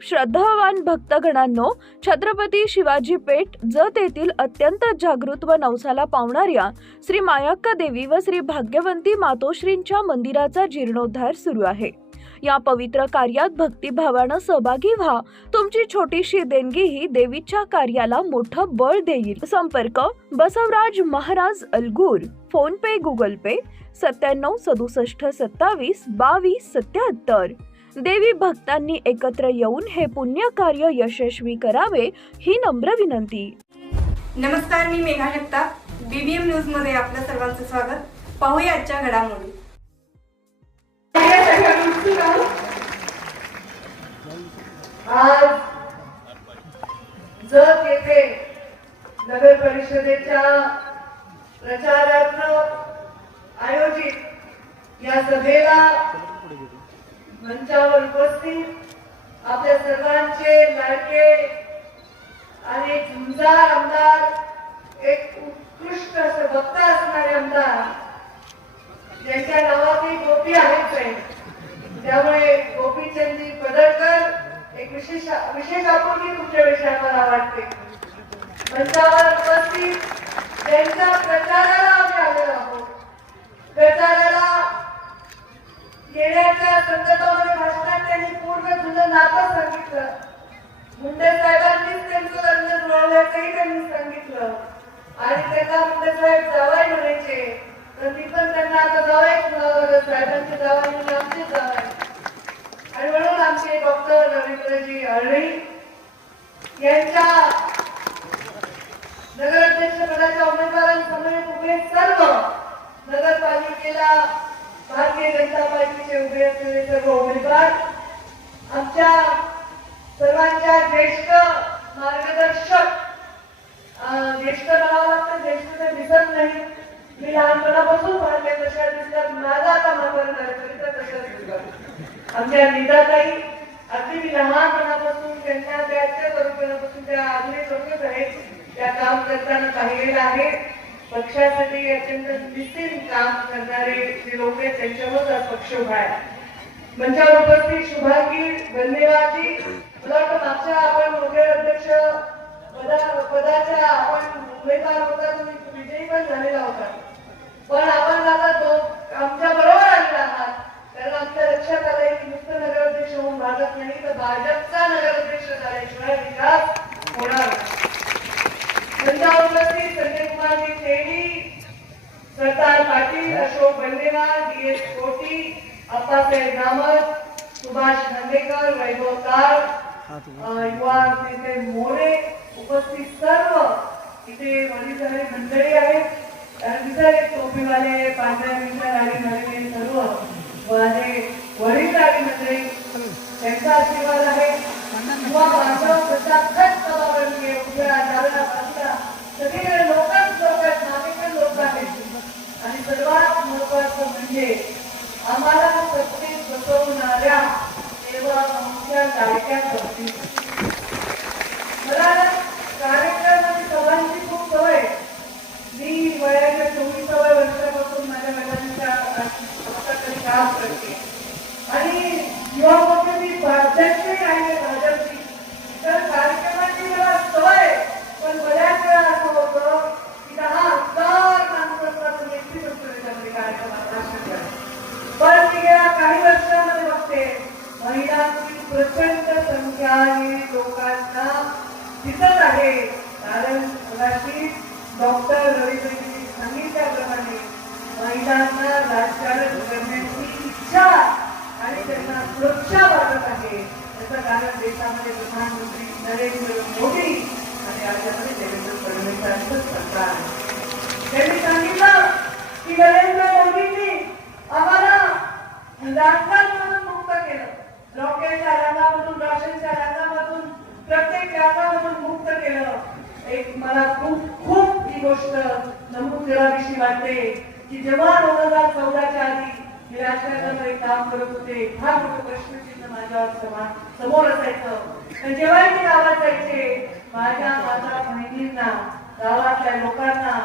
श्रद्धावान भक्तगणांनो, छत्रपती शिवाजी पेठ जत येथील अत्यंत जागृत व नवसाला पावणाऱ्या श्री मायाक्का देवी व श्री भाग्यवंती मातोश्रींच्या मंदिराचा जीर्णोद्धार सुरू आहे। या पवित्र कार्यात भक्तिभावानं सहभागी व्हा। तुमची छोटीशी देणगी ही देवीच्या कार्याला मोठं बळ देईल। संपर्क बसवराज महाराज अलगूर, फोन पे गुगल पे 97 67 27 22 77। देवी भक्तांनी एकत्र येऊन हे पुण्य कार्य यशस्वी करावे ही नम्र विनंती। नमस्कार, मी मेघा जगताप, बीबीएम न्यूज मध्ये आपल्या सर्वांचं स्वागत। पाहूया आजच्या घडामोडी। आज जत येथे नगर परिषदेच्या प्रचारार्थ आयोजित या सभेला मंचावर उपस्थित आपल्या सर्वांचे लाडके आणि झुंजार आमदार, एक उत्कृष्ट असे वक्ता असणारे आमदार, ज्यांच्या नावातही गोपी आहेच, त्यामुळे गोपीचंदजी पडळकर एक विशेष आपुलकी तुमच्या विषयात मला वाटते। मंचावर उपस्थित त्यांच्या प्रचाराला आम्ही आलेलो आहोत। प्रचाराला येण्याच्या संदर्भामध्ये भाषणात त्यांनी पूर्ण जुनं नातं सांगितलं। मुंडे साहेबांनीच त्यांचं लग्न जुळवल्याचंही त्यांनी सांगितलं आणि त्यांना मुंडे साहेब जावाई म्हणायचे, तर मी पण त्यांना आता जावाईच म्हणावं, साहेबांचे जावाई म्हणजे आमचे जावाई। आणि म्हणून आमचे डॉक्टर रवींद्रजी अळवी यांच्या नगराध्यक्ष पदाच्या उमेदवारांसमवेत उभे सर्व नगरपालिकेला भारतीय जनता पार्टीचे उभे असलेले सर्व उमेदवार, आमच्या सर्वांच्या ज्येष्ठ मार्गदर्शक, ज्येष्ठ म्हणावं लागतं, ज्येष्ठ ते दिसत नाही, मी लहानपणापासून पाहते तशा दिसतात, माझा आता म्हातारा झाल्यापर्यंत तशाच दिसतात। आमच्या नीताताई अगदी मी लहानपणापासून त्यांच्या त्याच्या स्वरूपापासून त्या अजूनही स्वरूपच आहेत, त्या काम करताना पाहिलेलं आहे। पक्षासाठी अत्यंत निस्सीम काम करणारे जे लोक आहेत त्यांच्यावर हा पक्ष उभा आहे। मंचावर उपस्थित शुभांगी बंदेवाजी, मला वाटतं मागच्या आपण नगराध्यक्ष पदाच्या आपण उमेदवार होता, तुम्ही विजयी पण झालेला होता, पण आपण आता आमच्या बरोबर आलेला आहात, कारण आमच्या लक्षात आलंय की नुसतं नगराध्यक्ष होऊन भाजप नाही तर भाजपचा नगराध्यक्ष झाल्याशिवाय विकास होणार। मंचावर उपस्थित संजय कुमारजी तेली, सरदार पाटील, अशोक बंदेवार, DS कोटी, अप्पासाहेब कामत, सुभाष नांदेकर, वैभव तार, युवा नेते मोरे, उपस्थित सर्व इथे वडीलधारी मंडळी आहेत, इतर टोपीवाले, पांढऱ्या मिरच्या गाडी झालेले सर्व माझे वडीलधारी मंडळी, त्यांचा आशीर्वाद आहे। युवा बांधव प्रशासक सभागृह उभ्या जालना बाजूला सगळीकडे लोकच लोक आहेत, नागरिक लोक आहेत आणि सर्वात महत्वाचं म्हणजे आम्हाला सत्तेत बसवून आल्या तेव्हा आमच्या लाडक्या भक्ती मला कार्यक्रमाची सभांची खूप सवय, मी वयाच्या 24व्या वर्षापासून माझ्या वडिलांच्या पक्षाकडे काम करते आणि युवा पक्षाची अध्यक्षही आहे भाजपची, तर कार्यक्रमाची मला सवय, पण बऱ्याच वेळा असं होतं की 10,000 माणसांपासून एकटी संस्थेमध्ये कार्यक्रमात भाषण करते, पण मी गेल्या काही वर्षांमध्ये बघते महिलांची प्रचंड संख्या लोकांना दिसत आहे, कारण मगाशी डॉक्टर रवींद्रजी सांगितल्याप्रमाणे महिलांना राजकारण करण्याची इच्छा आणि त्यांना सुरक्षा वाटत आहे। याचं कारण देशामध्ये प्रधानमंत्री नरेंद्र मोदी आणि राज्यामध्ये देवेंद्र फडणवीसांचं सरकार आहे। त्यांनी सांगितलं की नरेंद्र मोदींनी आम्हाला राजकारणातून मुक्त केलं, रॉकेटच्या रंगामधून, राशनच्या रंगामधून, प्रत्येक रंगामधून मुक्त केलं। एक मला खूप ही गोष्ट नमूद करावीशी वाटते की जेव्हा 2014च्या आधी मी राजकारणामध्ये काम करत होते, हा मोठा प्रश्नचिन्ह माझ्या समोर असायचं, जेव्हा मी गावात जायचे माझ्या माता बहिणींना, गावातल्या लोकांना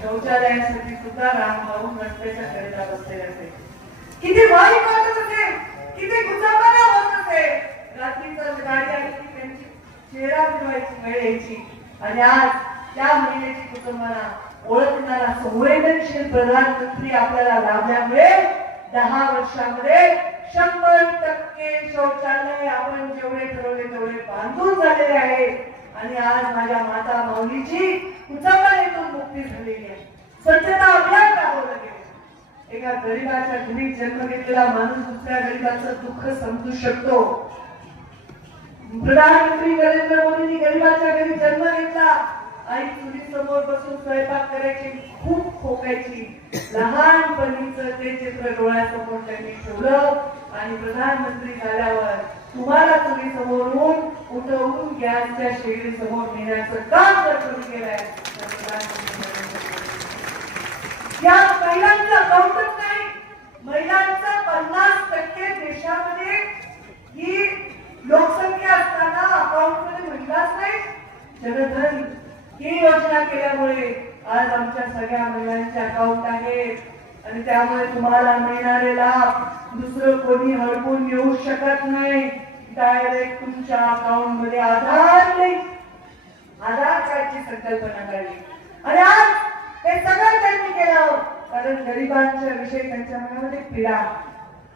शौचालयासाठी सुद्धा रांग लावून रस्त्याच्या कडेला बसलेले असायचे। किती वाईट वाटत असेल, किती गुजाबाना होत असेल, रात्रीचं गाड्या चेहरा फिरवायची वेळ यायची आणि आज त्या महिलेची कुटुंबाला ओळखणारा संवेदनशील प्रधानमंत्री आपल्याला लाभल्यामुळे 10 वर्षामध्ये 100% शौचालय आपण जेवढे ठरवले तेवढे बांधून झालेले आहे आणि आज माझ्या माता माऊलीची कुटुंबातून मुक्ती झालेली आहे. स्वच्छता अभियान राबवलं गेलं. एका गरीबाच्या घरी जन्म घेतलेला माणूस दुसऱ्या गरीबाचं दुःख समजू शकतो. प्रधानमंत्री नरेंद्र मोदींनी गरीबाच्या घरी जन्म घेतला. आई चुली समोर बसून स्वयंपाक करायची, खूप खोकायची. लहानपणीच ते चित्र डोळ्यासमोर त्यांनी ठेवलं आणि प्रधानमंत्री झाल्यावर तुम्हाला चुली समोरून उठवून गॅसच्या शेगडी समोर नेण्याचं काम जर तुम्ही केलंय तर प्रधानमंत्री या महिलांचं अकाउंटच नाही. महिलांचं 50% देशामध्ये ही लोकसंख्या असताना अकाउंट मध्ये महिलाच नाही. जनधन ही योजना केल्यामुळे आज आमच्या सगळ्या महिलांचे अकाउंट आहेत आणि त्यामुळे तुम्हाला मिळणारे लाभ दुसरं कोणी हडपून येऊ शकत नाही. डायरेक्ट तुमच्या अकाउंट मध्ये आधार कार्डची संकल्पना काढली आणि आज हे सगळं त्यांनी केलं कारण गरिबांच्या विषयी त्यांच्या मनामध्ये पीडा.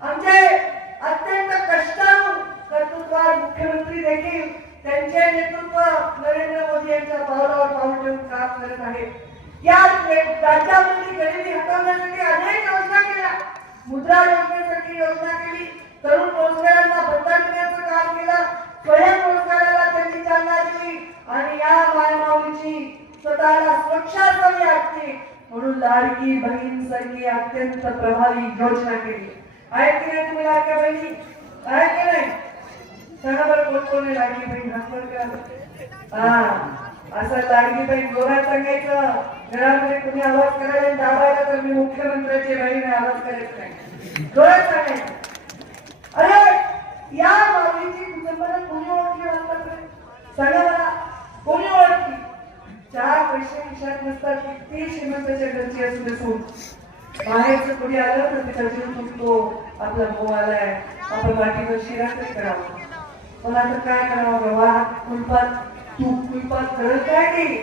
आमचे अत्यंत कष्टाळू कर्तृत्ववान मुख्यमंत्री देखील त्यांचे नेतृत्व नरेंद्र मोदी यांच्या पावलावर पाऊल ठेवून काम करत आहेत. या राज्यामध्ये गरिबी हटवण्यासाठी अनेक योजना केल्या. मुद्रा योजनेसाठी योजना केली. तरुण रोजगारांना भत्ता देण्याचं काम केलं. स्वयंरोजगाराला त्यांनी चालना दिली आणि या मायमाऊलीची स्वतःला स्वच्छासनी वाटते म्हणून लाडकी बहीण सारखी अत्यंत प्रभावी योजना केली. आहेत की नाही तुम्ही लाडक्या बहिणी? आहेत की नाही? सांगा बरं कोण कोण आहे लाडकी बहीण? असं लाडकी बहीण जोरात सांगायचं. घरामध्ये कुणी आवाज करायला दाबायला तर मी मुख्यमंत्र्याची बहीण आवाज करत नाही. जोरात सांगायचं. अरे या माऊलीची कुटुंबाला कोणी ओळखली म्हणतात? सांगा मला कोणी ओळखली? 4 पैसे खिशात नसतात किती श्रीमंताच्या घरची असू दे सून बाहेरचं कोणी आलं तर तिचा जीव तुटतो. आपला भाऊ आलाय आपण वाटीवर शिरा तरी करावं पण आता काय करावं बाबा? कुलपात करत काय केली?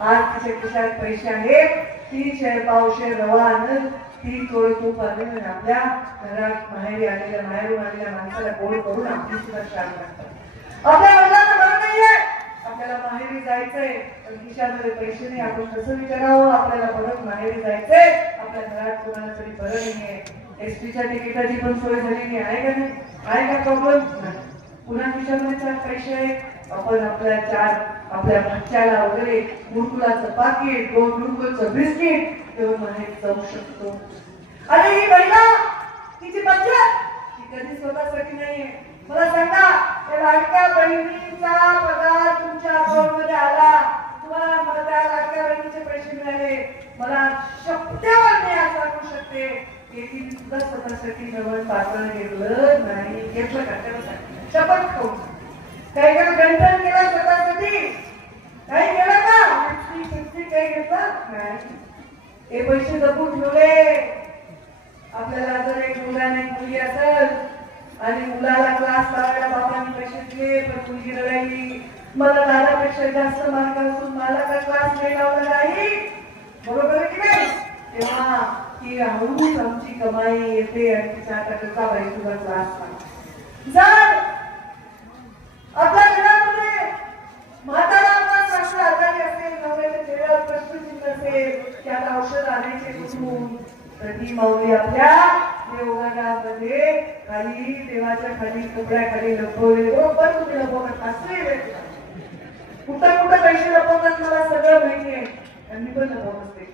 आज तिच्या खिशात पैसे आहेत. 3 पावशे रवा आणून 3 तोळे तूप आणून आपल्या घरात माहेरून आलेल्या माणसाला गोड करून आपली सुद्धा शान करतात. आपल्या वडिलांना बरं नाहीये आपल्याला माहेरी जायचंय पण खिशामध्ये पैसे नाही. आपण कसं विचारावं? आपल्याला परत माहेरी जायचंय. आपल्या घरात कोणाला तरी बरं नाहीये. एसटीच्या तिकिटाची पण सोय झालेली आहे का नाही? आहे का प्रॉब्लेम? पुन्हा खिशामध्ये 4 पैसे आहेत. आपण आपल्या बच्च्याला वगैरे गुळगुळाचं पाकिट 2 ग्लुकोजचं बिस्किट घेऊन माहेरी जाऊ शकतो. अरे ही महिला तिची बचत ती कधी स्वतःसाठी नाहीये. मला सांगा त्या लाडक्या बहिणीचा पगार तुमच्या अकाउंट मध्ये आला. तुम्हाला मला त्या लाडक्या बहिणीचे पैसे मिळाले. मला शब्दावर मी आज सांगू शकते की ती सुद्धा स्वतःसाठी जवळ पात्र घेतलं नाही. घेतलं का? शपथ खाऊन काही गंठन केला स्वतःसाठी? काही केलं का? काही घेतलं नाही. हे पैसे जपून ठेवले. आपल्याला जर एक मुलाने मुलगी असेल आणि मुलाला क्लास लावायला बाबांनी पैसे दिले पण मुलगी रडायली मला दादापेक्षा जास्त मार्क असून मला का क्लास नाही लावला नाही. बरोबर की नाही? तेव्हा ती हळूच आमची कमाई येते आणि तिचा आता बाई तुझा क्लास जर आपल्या घरामध्ये म्हातारा माणूस आजारी असेल नवऱ्याच्या चेहऱ्यावर प्रश्नचिन्ह असेल त्यात औषध आणायचे कुठून तर ती माऊली आपल्या देवघरामध्ये खाली देवाच्या खाली कपड्याखाली लपवले. बरोबर तुम्ही लपवत असले कुठं पैसे लपवतात मला सगळं माहिती आहे आणि मी पण लपवत असते.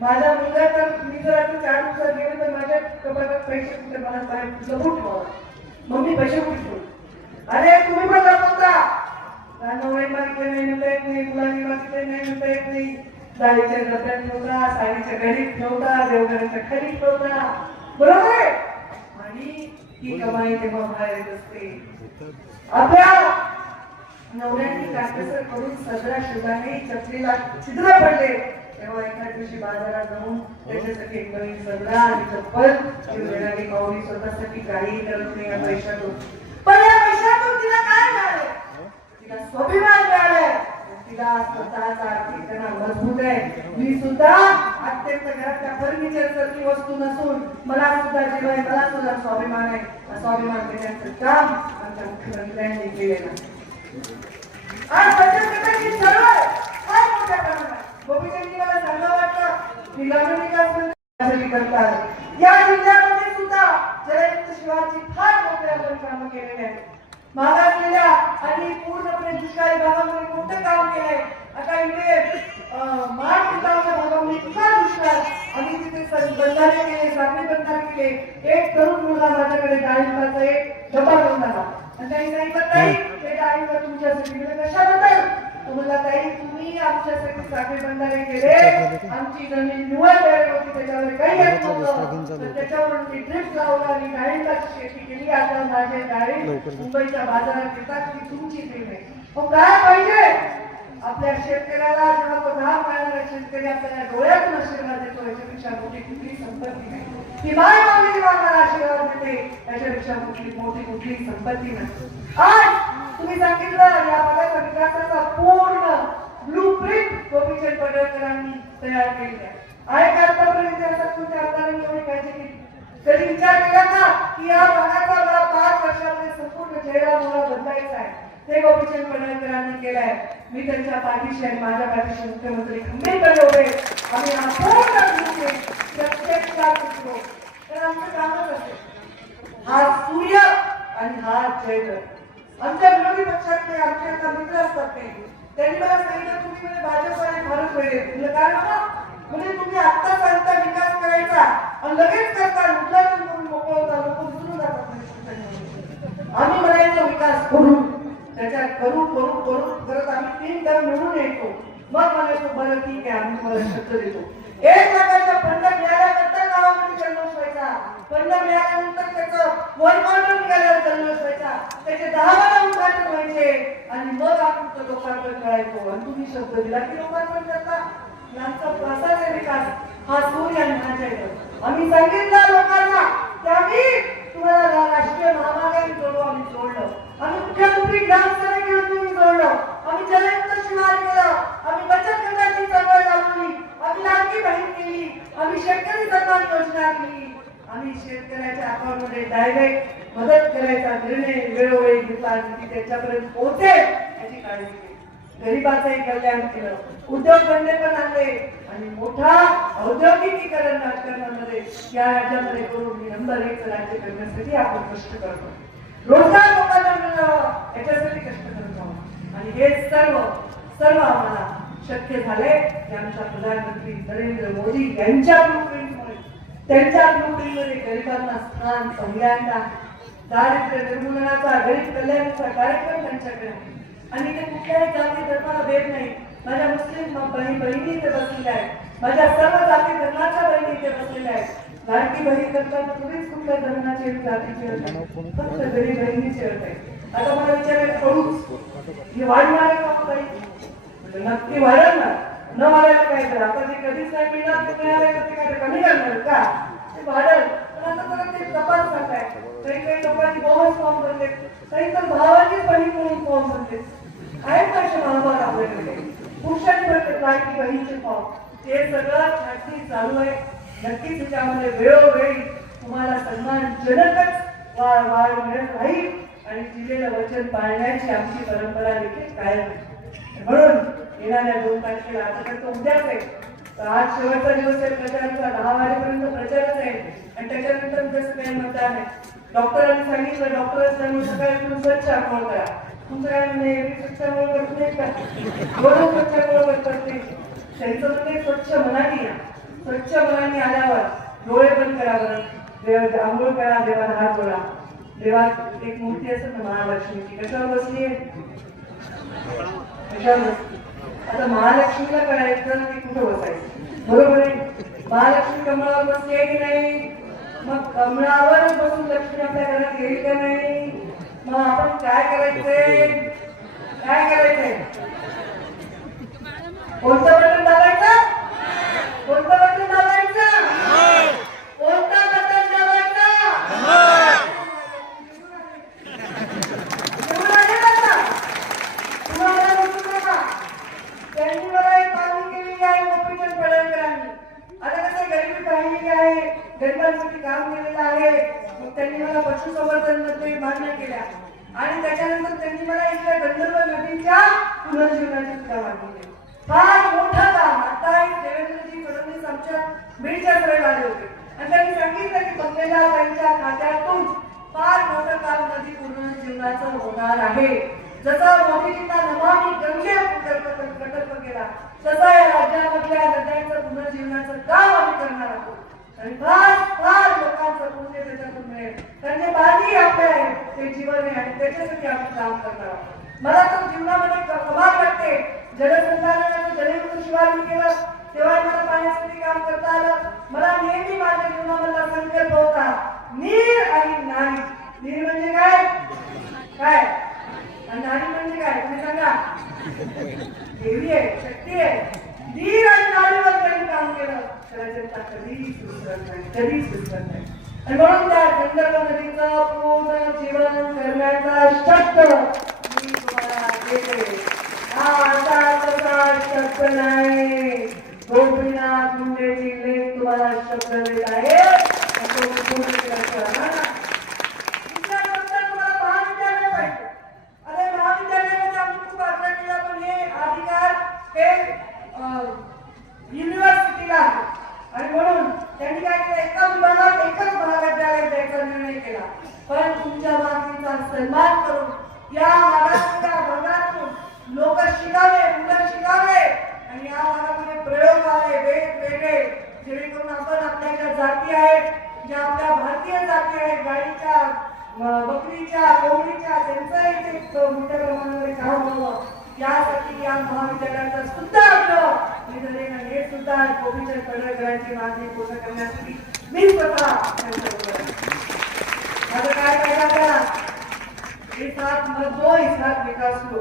माझा मुलगा तर मी जर आता 4 दिवसात गेलो तर माझ्या कपाटात पैसे कुठे मला साहेब लपून ठेवा. मम्मी पैसे कुठे ठेवू? अरे तुम्ही पण लपवता. नवरे मागितले नाही म्हणता येत नाही. मुलांनी मागितले नाही म्हणता येत नाही. साडीच्या डब्यात ठेवता, साडीच्या घडीत ठेवता, देवघराच्या खाली ठेवता. बरोबर आहे? आणि ही कमाई तेव्हा बाहेर येत असते. आपल्या नवऱ्यांनी काटकसर करून सदरा शुभाने चपलीला छिद्र पडले तेव्हा एका दिवशी बाजारात जाऊन त्याच्यासाठी एक नवीन सदरा आणि चप्पल घेऊन येणारी माऊली स्वतःसाठी काही करत नाही या पैशातून. पण या पैशात तिला स्वाभिमान मिळालाय, तिला स्वतःचा आर्थिकपणा मजबूत आहे. मी सुद्धा अत्यंत घरातल्या फर्निचर सारखी वस्तू नसून मला सुद्धा जीव आहे, मला सुद्धा स्वाभिमान आहे. स्वाभिमान देण्याचं काम आमच्या मुख्यमंत्र्यांनी केलेलं आहे. आज बचत गटाची चळवळ फार मोठ्या प्रमाणात गोपीचंदजी मला चांगलं वाटलं की ग्रामीण विकास मंत्री करतात. या जिल्ह्यामध्ये सुद्धा जयंत शिवाजी फार मोठ्या कामं केलेले आहेत. मागासलेल्या आणि पूर्णपणे दुष्काळी भागामध्ये मोठं काम केलंय. आता इथे माठ विभागाच्या भागामध्ये इतका दुष्काळ आम्ही तिथे बंधारे केले, साखळी बंधारे केले. एक तरुण मुलगा माझ्याकडे डाळिंबाचा एक डबा घेऊन आला आणि त्यांनी सांगितलं ताई हे डाळिंब तुमच्यासाठी. म्हणजे कशाबद्दल? तुम्हाला ताई तुम्ही आमच्यासाठी साखळी बंधारे केले, आमची जमीन निवड वेळ होती, त्याच्यावर काही येत नव्हतं, त्याच्यावरून मी ड्रिप लावला आणि डाळिंबाची शेती केली. आता माझे डाळिंब मुंबईच्या बाजारात येतात की तुमची टीम आहे. मग काय पाहिजे आपल्या शेतकऱ्याला? जेव्हा तो घाम पाळणारा शेतकरी आपल्याला डोळ्यातून आशीर्वाद देतो, याच्यापेक्षा मोठी कुठली संपत्ती नाही. ती माय मागणी आम्हाला आशीर्वाद देते, याच्यापेक्षा मोठी कुठली संपत्ती नाही. आज तुम्ही सांगितलं या भागाच्या विकासाचा पूर्ण ब्लूप्रिंट गोपीचंद पडळकरांनी तयार केली आहे. का आतापर्यंत इतिहासात कोणत्या आमदारांनी एवढी काळजी केली? कधी विचार केला का की या भागाचा मला 5 वर्षामध्ये संपूर्ण चेहरा मला बदलायचा आहे? ते गोपीचंद पडळकरांनी केलंय. मी त्यांच्या पाठीशी आणि माझ्या पाठीशी मुख्यमंत्री खंबीरपणे उभे. आम्ही हा पूर्ण ब्लूप्रिंट प्रत्यक्षात उतरवू. तर आमचं कामच असेल हा सूर्य आणि हा चंद्र. आमच्या विरोधी पक्षातले आमचे आता मित्र असतात त्यांनी मला सांगितलं तुम्ही म्हणजे भाजपकडे फारच वेळ येत. काय म्हणजे तुम्ही आत्ता सांगता विकास करायचा आणि लगेच करता, उद्घाटन करून मोकळ होता, लोक विसरून जातात. आम्ही म्हणायचो विकास करू, त्याच्यात करू करू करू करत आम्ही 3 टर्म निवडून येतो. मग म्हणायचो बरं ठीक आहे आम्ही तुम्हाला शब्द देतो. 1 लाखाचा फंड मिळाल्यानंतर गावामध्ये जल्लोष व्हायचा, फंड मिळाल्यानंतर त्याचं वन कॉन्ट्रोल निघाल्यावर जल्लोष व्हायचा, त्याचे 10 उद्घाटन व्हायचे आणि मग आपण तो लोकांकडे कळायचो. आणि तुम्ही शब्द दिला की लोकांकडे करता. यांचा प्रसार विकास हा सूर्य आणि हा चंद्र. आम्ही सांगितलं लोकांना की आम्ही तुम्हाला राष्ट्रीय महामार्गाने जोडू. आम्ही जोडलं. आम्ही मुख्यमंत्री ग्रामसेवक योजनेने जोडलं. आम्ही जलयुक्त शिवार केलं. आम्ही बचत गटाची चळवळ लावली. आम्ही लाडकी बहीण केली. आम्ही शेतकरी सन्मान योजना केली. आम्ही शेतकऱ्याच्या अकाउंटमध्ये डायरेक्ट मदत करायचा निर्णय वेळोवेळी घेतला आणि ती त्याच्यापर्यंत पोहोचेल याची काळजी केली. गरिबाचंही कल्याण केलं, उद्योगधंदे पण आणले आणि मोठा औद्योगिकीकरण राजकारणामध्ये या राज्यामध्ये करून मी नंबर 1 राज्य करण्यासाठी आपण कष्ट करतो. रोजगार लोकांना मिळावा याच्यासाठी कष्ट करतो. आणि हे सर्व आम्हाला शक्य झाले की आमच्या प्रधानमंत्री नरेंद्र मोदी यांच्या ब्लूप्रिंटमुळे. त्यांच्या ब्लूप्रिंटमध्ये गरिबांना स्थान पहिल्यांदा, दारिद्र्य निर्मूलनाचा, गरीब कल्याणाचा कार्यक्रम त्यांच्याकडे आहे. आणि ते कुठल्याही जाती धर्माला भेद नाही. माझ्या मुस्लिम बहिणी इथे बसलेल्या आहेत, माझ्या सर्व जाती धर्माच्या बहिणी इथे बसलेल्या आहेत. लाडकी बहीण करताना तुम्हीच कुठल्या धर्माचे जातीचे फक्त गरीब बहिणीचे होत आहे. आता मला विचारायला पडूच हे वाढणार आहे का काही? नक्की वाढेल ना. न वाढायला काय करा. आता ते कधीच नाही मिळणार, ते मिळालं तर ते काय कमी करणार का? ते वाढेल. पण आता परत ते तपास करताय. काही लोकांनी बोनस फॉर्म भरले, काही तर भावाचीच बहीण म्हणून फॉर्म भरले. आहेत कसे महाभार आपल्याकडे पुरुषांनी भरते लाडकी बहीणचे फॉर्म. ते सगळं छाटणी चालू आहे. नक्कीच त्याच्यामध्ये वेळोवेळी तुम्हाला सन्मानजनकच वाढ मिळत राहील आणि दिलेलं वचन पाळण्याची आमची परंपरा देखील कायम आहे. म्हणून येणाऱ्या 2 तारखेला आता तर उद्याच आहे, तर आज शेवटचा दिवस आहे प्रचाराचा. 10 वाजेपर्यंत प्रचारच आहे आणि त्याच्यानंतर जसं काही मतदान आहे. डॉक्टरांनी सांगितलं डॉक्टरांनी सकाळी तुम्ही स्वच्छ आंघोळ करा. तुमचं काय म्हणजे स्वच्छ आंघोळ करत नाही का? रोज स्वच्छ आंघोळ करतात ते. त्यांचं म्हणजे स्वच्छ मनाने या. स्वच्छ मनाने आल्यावर डोळे बंद करावं, देव आंघोळ करा, देवाला हात जोडा. देवात एक मूर्ती असते ना महालक्ष्मीची, कशावर बसली आहे? कशावर बसली? आता महालक्ष्मीला करायचं की कुठं बसायचं? बरोबर आहे. महालक्ष्मी कमळावर बसली आहे की नाही? मग कमळावर बसून लक्ष्मी आपल्या घरात येईल का नाही? मग आपण काय करायचंय? काय करायचंय? कोणतं बटन दाबायचं? कोणतं बटन दाबायचं? कोणतं बटन दाबायचं? निवडून आले का? मध्ये मान्य केल्या आणि त्याच्यानंतर त्यांनी मला इथल्या गंधर्व नदीच्या पुनर्जीवनाची सुद्धा मागणी केली. फार मोठं काम. आता देवेंद्रजी फडणवीस आमच्या बीडच्या सभेत आले होते आणि त्यांनी सांगितलं की बंगलेला त्यांच्या खात्यातून फार मोठं काम नदी पुनर्जीवनाचं होणार आहे. जसा मोदीजींना नमामि गंगे प्रकल्प केला तसा या राज्यामधल्या नद्यांचं पुनर्जीवनाचं काम आम्ही करणार आहोत आणि फार लोकांचं पुण्य त्याच्यातून मिळेल. त्यांचे बाधी आपले आहे ते जीवन आहे आणि त्याच्यासाठी आम्ही काम करणार आहोत. मला तर जीवनामध्ये कमाल वाटते. जलसंधारणाचं जलयुक्त शिवार मी केलं तेव्हा मला पाण्यासाठी काम करता आलं. मला नेहमी माझ्या जीवनामधला संकल्प होता नीर आणि नारी. नीर म्हणजे काय काय आणि नारी म्हणजे काय तुम्ही सांगा. देवी आहे, शक्ती आहे. नीर आणि नारीवर त्यांनी काम केलं त्याला जनता कधीच विसरत नाही, कधीच विसरत नाही. आणि म्हणून त्या गंधर्व नदीचं पुनर्जीवन करण्याचा शब्द मी तुम्हाला देते. हा असा तसा शब्द नाही. गोपीनाथ मुंडेची लेख तुम्हाला शब्द देत आहे. असं पूर्ण केलं ना. युनिव्हर्सिटीला आणि म्हणून त्यांनी काय केलं एका विभागात एकच महाविद्यालय द्यायचा निर्णय केला. पण तुमच्या मागणीचा सन्मान करून या भागातल्या भागातून लोक शिकावे, मुलं शिकावे आणि या भागामध्ये प्रयोग व्हावे वेगवेगळे जेणेकरून आपण आपल्या ज्या जाती आहेत, ज्या आपल्या भारतीय जाती आहेत, गाडीच्या बकरीच्या कोंबडीच्या त्यांचं इथे मोठ्या प्रमाणावर काम व्हावं यासाठी या महाविद्यालयाचा सुद्धा आग्रह मी धरेन. हे सुद्धा कोबीच्या पडळकरांची मागणी पूर्ण करण्यासाठी मी स्वतः माझं काय पाहिजे आपल्याला एक हात मत दो, एक हात विकास हो.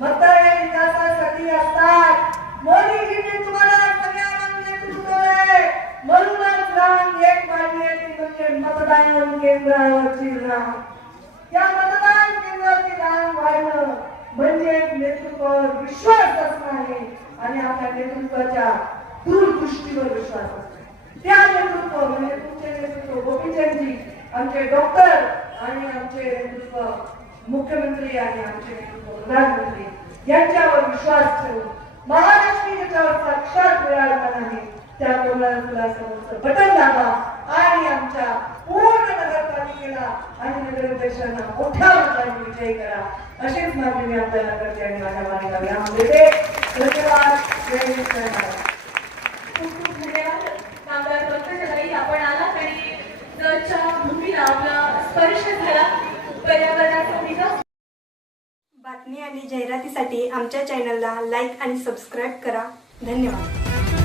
मत हे विकासासाठी असतात. मोदीजींनी तुम्हाला सगळ्यांना नेतृत्व दिले म्हणूनच रांग एक पाहिजे ती म्हणजे मतदान केंद्रावरची रांग. या मतदान केंद्रावरची रांग व्हायला म्हणजे नेतृत्वावर विश्वास असणं आहे आणि आपल्या नेतृत्वाच्या दूरदृष्टीवर विश्वास असतो. त्या नेतृत्व म्हणजे तुमचे नेतृत्व गोपीचंदजी, आमचे डॉक्टर आणि आमचे नेतृत्व मुख्यमंत्री आणि आमचे नेतृत्व प्रधानमंत्री यांच्यावर विश्वास ठेवून महालक्ष्मी ज्याच्यावर साक्षात मिळाला नाही त्या कोल्हापुराचं बटन दाबा आणि आमच्या पूर्ण नगरपालिकेला आणि नगराध्यक्षांना मोठ्या मताने विजयी करा अशीच मागणी मी आपल्याला करते आणि माझ्या मागणीला विराम देते. धन्यवाद. खूप खूप धन्यवाद कामगार पंकजाताई. आपण आलात आणि जगच्या भूमीला आपला स्पर्श झाला. पर्यावरणाचा विकास. बातमी आणि जाहिरातीसाठी आमच्या चॅनलला लाईक आणि सबस्क्राईब करा. धन्यवाद.